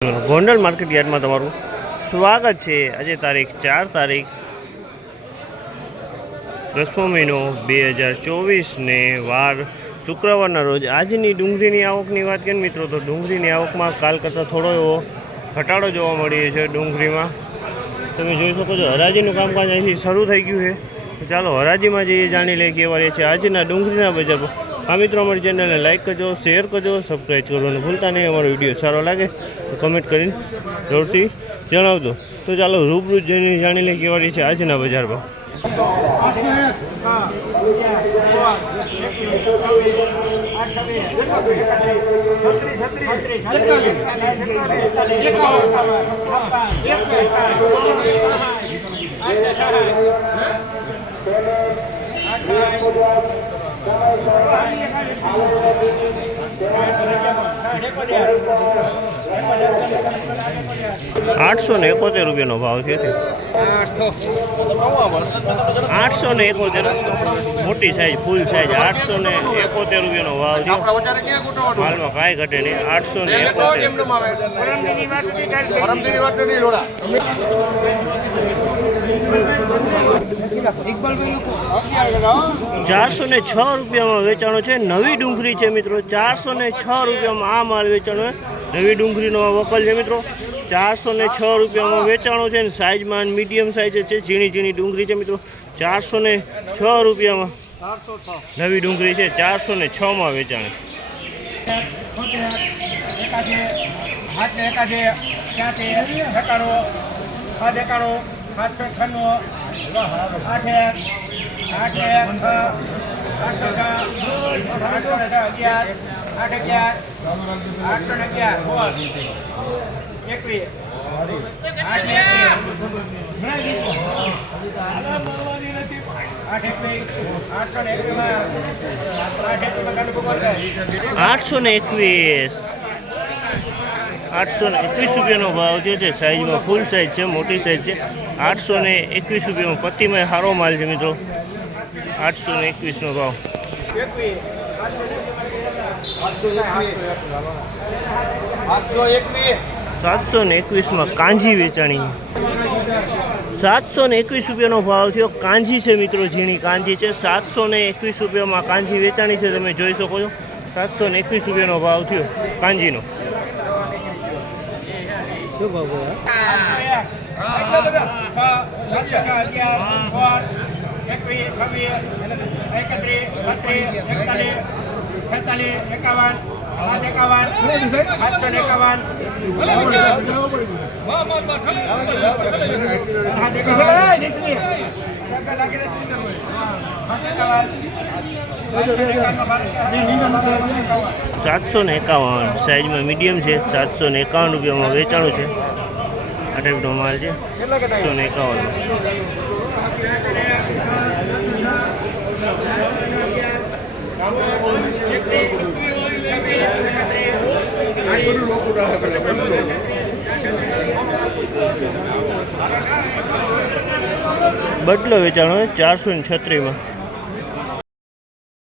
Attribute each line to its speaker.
Speaker 1: Gondal market યાર્ડમાં તમારું સ્વાગત છે. આજે તારીખ ચાર તારીખ દસમો મહિનો બે હજાર ચોવીસને વાર શુક્રવારના રોજ. આજની ડુંગળીની આવકની વાત કરીએ મિત્રો, તો ડુંગળીની આવકમાં કાલ કરતાં થોડો એવો ઘટાડો જોવા મળી છે ડુંગળીમાં. તમે જોઈ શકો છો, હરાજીનું કામકાજ અહીંથી શરૂ થઈ ગયું છે. ચાલો હરાજીમાં જઈએ, જાણી લઈએ કેવા રહે છે. આજના ડુંગળીના બજાર. આ મિત્રો, અમારી ચેનલને લાઇક કરજો શેર કરજો સબસ્ક્રાઈબ કરવાનું ભૂલતા નહીં, અમારો વીડિયો સારો લાગે કમેન્ટ કરીને જરૂરથી જણાવજો. તો ચાલો, રૂબરૂ જઈને જાણી લઈએ કેવા છે આજના બજારમાં. ભાવ Yeah. આઠસો ને એકોતેર રૂપિયાનો ભાવ છે આઠસો ને એકોતેર. મોટી સાઈઝ ફૂલ સાઈઝ આઠસો ને એકોતેર રૂપિયાનો ભાવ છે. હાલમાં કાંઈ ઘટે નહીં. આઠસો ને ચારસો ને છ રૂપિયામાં વેચાણો છે. નવી ડુંગળી છે મિત્રો. ચારસો ને છ રૂપિયામાં આ માલ વેચાણો છે. નવી ડુંગળીનો આ વકલ છે મિત્રો ચારસો ને છ રૂપિયામાં વેચાણો છે ને સાઇઝમાં મીડિયમ સાઇઝ છે ઝીણી ઝીણી ડુંગળી છે મિત્રો ચારસો ને છ રૂપિયામાં નવી ડુંગળી છે ચારસો ને છમાં વેચાણી
Speaker 2: હાથ એકાદે ત્યાંથી એકાણો સાત છ આઠસો છ છ અગિયાર આઠસો ને એકવીસ. આઠસો ને
Speaker 1: એકવીસ. આઠસો ને એકવીસ રૂપિયાનો ભાવ જે છે, સાઈઝમાં ફૂલ સાઈઝ છે, મોટી સાઈઝ છે. આઠસો ને એકવીસ રૂપિયામાં પતિમય સારો માલ છે મિત્રો. આઠસો ને એકવીસનો ભાવ. સાતસો ને એકવીસમાં કાંજી વેચાણી સાતસો ને એકવીસ રૂપિયાનો ભાવ થયો કાંજી છે મિત્રો ઝીણી કાંજી છે સાતસો ને એકવીસ રૂપિયામાં કાંજી વેચાણી છે તમે જોઈ શકો છો સાતસો ને એકવીસ રૂપિયાનો ભાવ થયો કાંજીનો
Speaker 2: એટલા બધા એકત્રીસ એકાવન, સાત એકાવન,
Speaker 1: સાતસો ને એકાવન સાઈઝમાં મીડિયમ છે. સાતસો ને એકાવન રૂપિયામાં વેચાણું છે. આ ટાઈપનો માલ છે. સાતસો ને એકાવન. બદલો વેચાણો ચારસો ને છત્રીસમાં.